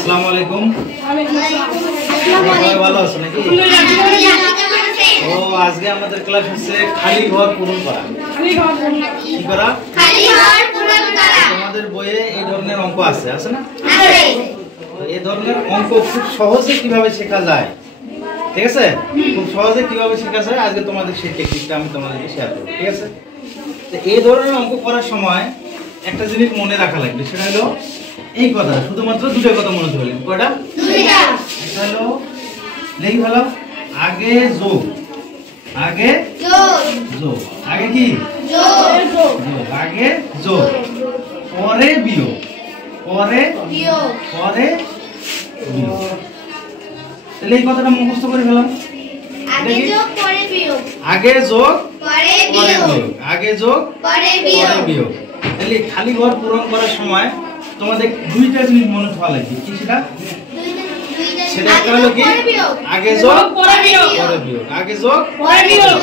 আসসালামু আলাইকুম। ভালো আছো নাকি? ও আজকে আমাদের ক্লাস হচ্ছে খালি ঘর পূরণ করা। কি করা? খালি ঘর পূরণ করা। তোমাদের বইয়ে এই ধরনের অঙ্ক আছে না? আছে। এই ধরনের অঙ্ক খুব সহজে কিভাবে শেখা যায়, ঠিক আছে? খুব সহজে কিভাবে শেখা যায় আজকে তোমাদের সেই টেকনিকটা আমি তোমাদেরকে শেয়ার করব, ঠিক আছে? তো এই ধরনের অঙ্ক করার সময় একটা জিনিস মনে রাখা লাগবে, সেটা হলো এই কথা, শুধুমাত্র দুটো কথা মনে রাখবেন। কয়টা? দুইটা। এটা হলো লেখি ভালো, আগে যোগ, আগে যোগ, যোগ, আগে কি? যোগ, যোগ, আগে যোগ, পরে বিয়োগ, পরে বিয়োগ, পরে বিয়োগ। তাহলে এই কথাটা মুখস্থ করে ফেলাম। আগে যোগ পরে বিয়োগ, আগে যোগ পরে বিয়োগ, আগে যোগ পরে বিয়োগ। তাহলে খালি ঘর পূরণ করার সময় তোমাদের দুইটা জিনিস মনে রাখা লাগবে। কি সেটা? সেটা একটা হলো কি? আগে যোগ পরে বিয়োগ, পরে বিয়োগ, আগে যোগ পরে বিয়োগ।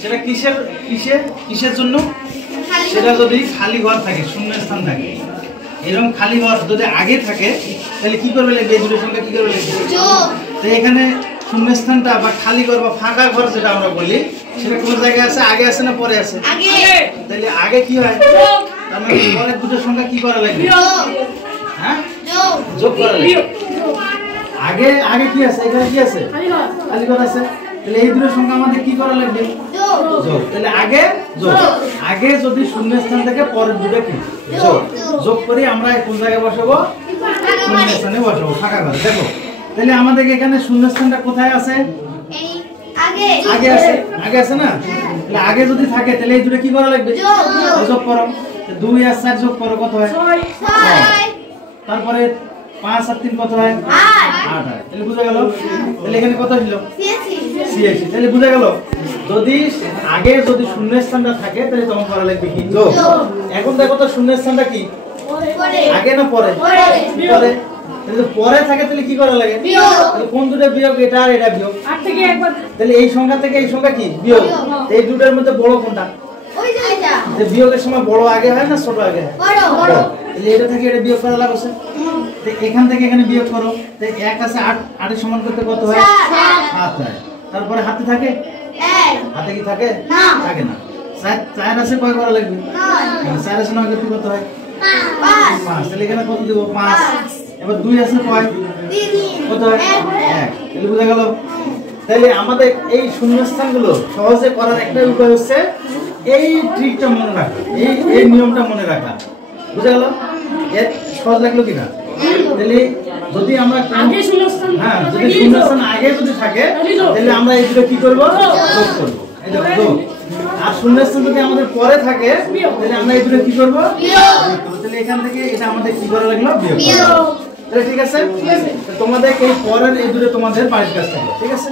সেটা কিসের কিসের কিসের জন্য? সেটা যদি খালি ঘর থাকে, শূন্য স্থান থাকে, এরকম খালি ঘর যদি আগে থাকে তাহলে কি করবে লাগবে? এই দুটো সংখ্যা কি করবে লাগবে? যোগ। তো এখানে শূন্য স্থানটা বা খালি ঘর বা ফাঁকা ঘর যেটা আমরা বলি, সেটা কোন জায়গায় আছে? আগে আছে না পরে আছে? আগে। তাহলে আগে কি হয়? যোগ। তার মানে পরের দুটো সংখ্যা কি করা লাগবে? যোগ। হ্যাঁ, যোগ, যোগ করা লাগবে। আগে আগে কি আছে? এখানে কি আছে? খালি ঘর আছে। তাহলে এই দুটো সংখ্যা আমাদের কি করা লাগবে? যোগ, যোগ। তাহলে আগে যোগ, আগে যদি শূন্য স্থান থেকে পরের দুটো কি? যোগ, যোগ করে আমরা কোন জায়গায় বসাবো? শূন্য স্থানে বসাবো, ফাঁকা ঘরে। দেখো তাহলে আমাদের এখানে শূন্য স্থানটা কোথায় আছে? এই আগে, আগে আছে, আগে আছে না? তাহলে আগে যদি থাকে তাহলে এই দুটো কি করা লাগবে? যোগ, যোগ করো। 2 আর 4 যোগ করো, কত হয়? 6। তারপরে 5 আর 3 কত হয়? 8 হয়। তাহলে বুঝা গেল? তাহলে এখানে কত ছিল? 86। তাহলে বুঝা গেল যদি আগে যদি শূন্য স্থানটা থাকে তাহলে তখন করা লাগবে কি? যোগ। এখন দেখো তো শূন্য স্থানটা কি? পরে। আগে না পরে? পরে। পরে। তাহলে পরে থাকে তাহলে কি করা লাগে? বিয়োগ। তাহলে কোন দুটো বিয়োগ? এটা আর এটা বিয়োগ। 8 থেকে একবার। তাহলে এই সংখ্যা থেকে এই সংখ্যা কি? বিয়োগ। এই দুটোর মধ্যে বড় কোনটা? ওই যে এটা। যে বিয়োগের সময় বড় আগে হয় না ছোট আগে হয়? বড়। বড়। তাহলে এটা থেকে এটা বিয়োগ করা লাগছে। তো এখান থেকে এখানে বিয়োগ করো। তো 1 আছে 8, 8 এর সমান করতে কত হয়? 7 হয়। তারপরে হাতে থাকে? 1। হাতে কি থাকে? না, থাকে না। 4 আছে, কয় করা লাগবে? 9। 4 আছে 9 করতে কত হয়? 5। তাহলে এখানে কত দেব? 5। এবার 2 আছে কয়? 3। কত হয়? 1। তাহলে বুঝা গেল? তাহলে আমাদের এই শূন্যস্থানগুলো সহজে করার একটা উপায় হচ্ছে এই ট্রিকটা মনে রাখা, এই নিয়মটা মনে রাখা। বুঝা গেল? এর সহজ লাগলো কিনা? তাহলে যদি আমরা আগে শূন্যস্থান, হ্যাঁ, যদি শূন্যস্থান আগে যদি থাকে তাহলে আমরা এই দুটো কি করব? যোগ করব। এই দেখো যোগ। আর শূন্যস্থান যদি আমাদের পরে থাকে তাহলে আমরা এই দুটো কি করব? বিয়োগ করব। তাহলে এখান থেকে এটা আমাদের কি করা লাগলো? বিয়োগ। তাহলে ঠিক আছে? তোমাদের এই পরের এই দুটো তোমাদের বাড়ির কাজ থাকবে, ঠিক আছে?